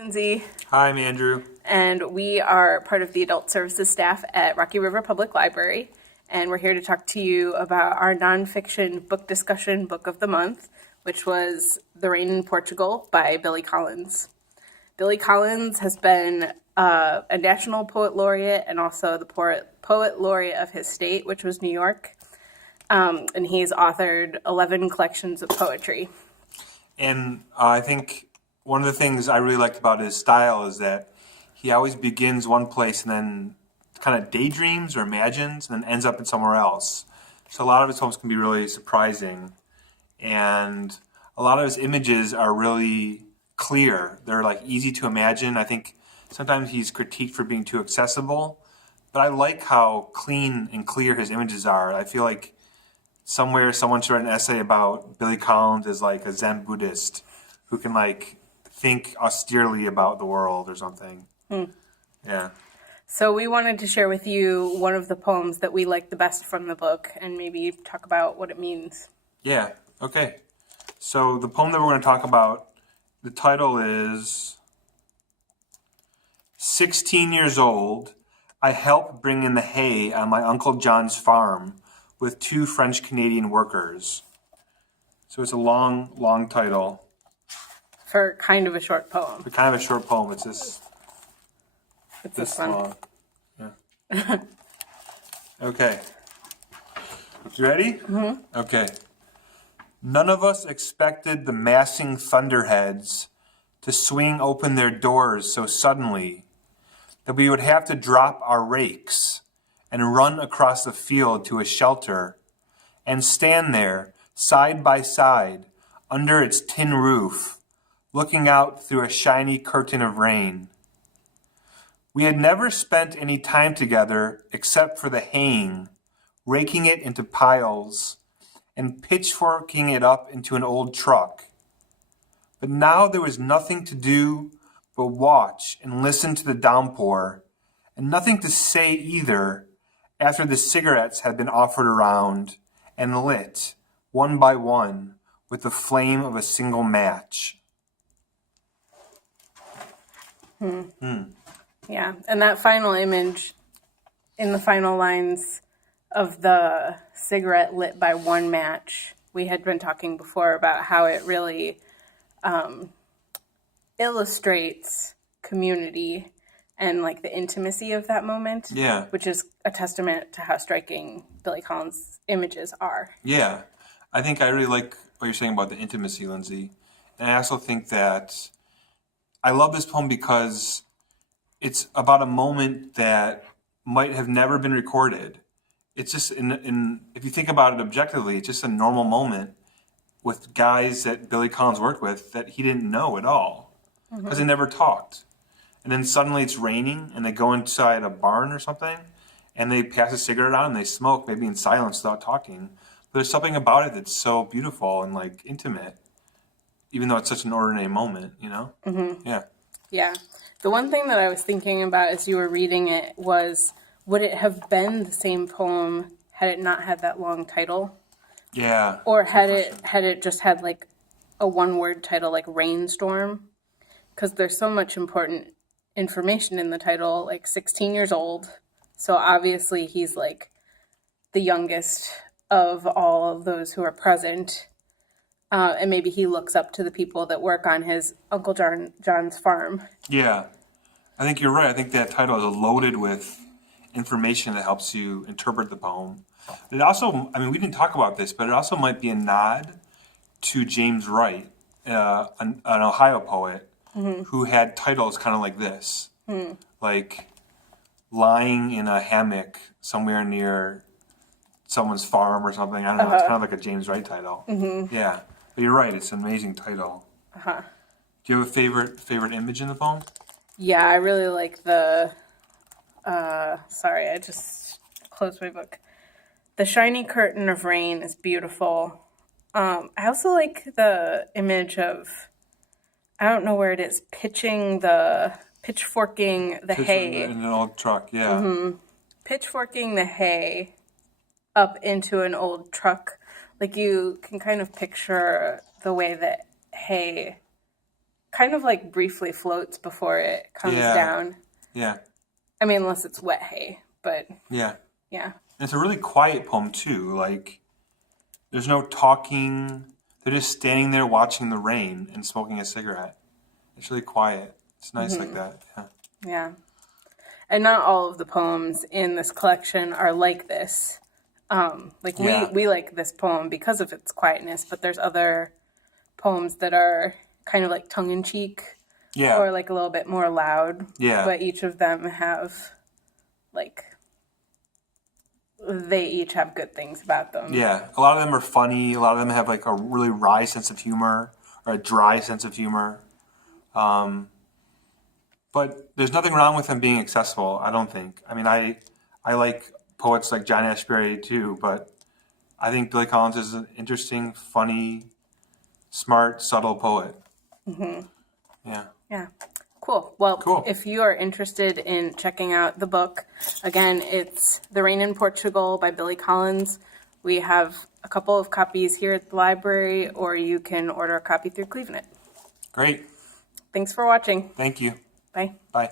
Lyndsey, Hi, I'm Andrew. and we are part of the adult services staff at Rocky River Public Library, and we're here to talk to you about our nonfiction book discussion book of the month, which was The Rain in Portugal by Billy Collins. Billy Collins has been a national poet laureate and also the poet laureate of his state, which was New York, and he's authored 11 collections of poetry. And I think one of the things I really liked about his style is that he always begins one place and then kind of daydreams or imagines and then ends up in somewhere else. So a lot of his poems can be really surprising. And a lot of his images are really clear. They're like easy to imagine. I think sometimes he's critiqued for being too accessible. But I like how clean and clear his images are. I feel like somewhere someone should write an essay about Billy Collins as like a Zen Buddhist who can like think austerely about the world or something. Yeah. So we wanted to share with you one of the poems that we like the best from the book and maybe talk about what it means. Yeah. Okay. So the poem that we're going to talk about, the title is 16 years old. I helped bring in the hay on my Uncle John's farm with 2 French-Canadian workers. So it's a long, long title. For kind of a short poem. But kind of a short poem. It's It's this this one. long. Yeah. Okay. You ready? Mm-hmm. Okay. None of us expected the massing thunderheads to swing open their doors so suddenly that we would have to drop our rakes and run across the field to a shelter and stand there side by side under its tin roof, looking out through a shiny curtain of rain. We had never spent any time together except for the haying, raking it into piles, and pitchforking it up into an old truck. But now there was nothing to do but watch and listen to the downpour, and nothing to say either after the cigarettes had been offered around and lit, one by one, with the flame of a single match. Yeah, and that final image in the final lines of the cigarette lit by one match, we had been talking before about how it really illustrates community and like the intimacy of that moment. Yeah. Which is a testament to how striking Billy Collins' images are. Yeah. I think I really like what you're saying about the intimacy, Lyndsey. And I also think that I love this poem because it's about a moment that might have never been recorded. It's just, if you think about it objectively, it's just a normal moment with guys that Billy Collins worked with that he didn't know at all because they never talked. And then suddenly it's raining and they go inside a barn or something and they pass a cigarette out and they smoke, maybe in silence without talking. But there's something about it that's so beautiful and like intimate, even though it's such an ordinary moment, you know? Mm-hmm. Yeah. Yeah. The one thing that I was thinking about as you were reading it was, would it have been the same poem had it not had that long title? Yeah. Or had it just had like a one-word title like Rainstorm? Because there's so much important information in the title, like 16 years old. So obviously he's like the youngest of all of those who are present. And maybe he looks up to the people that work on his Uncle John's farm. Yeah. I think you're right. I think that title is loaded with information that helps you interpret the poem. It also, I mean, we didn't talk about this, but it also might be a nod to James Wright, an Ohio poet, who had titles kind of like this. Like lying in a hammock somewhere near someone's farm or something. I don't know. It's kind of like a James Wright title. Yeah. But you're right. It's an amazing title. Do you have a favorite image in the poem? Yeah, I really like the... sorry, I just closed my book. The shiny curtain of rain is beautiful. I also like the image of, I don't know where it is, pitchforking the hay. In an old truck, yeah. Pitchforking the hay up into an old truck. Like you can kind of picture the way that hay kind of like briefly floats before it comes Yeah. down. Yeah. I mean, unless it's wet hay, but Yeah. yeah. And it's a really quiet poem too. Like, there's no talking. They're just standing there watching the rain and smoking a cigarette. It's really quiet. It's nice like that. Yeah. Yeah. And not all of the poems in this collection are like this. Yeah. We like this poem because of its quietness, but there's other poems that are kind of like tongue in cheek Yeah. or like a little bit more loud. Yeah. But each of them have like they each have good things about them. Yeah. A lot of them are funny. A lot of them have like a really wry sense of humor or a dry sense of humor. But there's nothing wrong with them being accessible, I don't think. I mean, I like poets like John Ashbery too, but I think Billy Collins is an interesting, funny, smart, subtle poet. Yeah. Yeah. Cool. Well, Cool. if you are interested in checking out the book, again, it's The Rain in Portugal by Billy Collins. We have a couple of copies here at the library, or you can order a copy through Cleveland. Great. Thanks for watching. Thank you. Bye. Bye.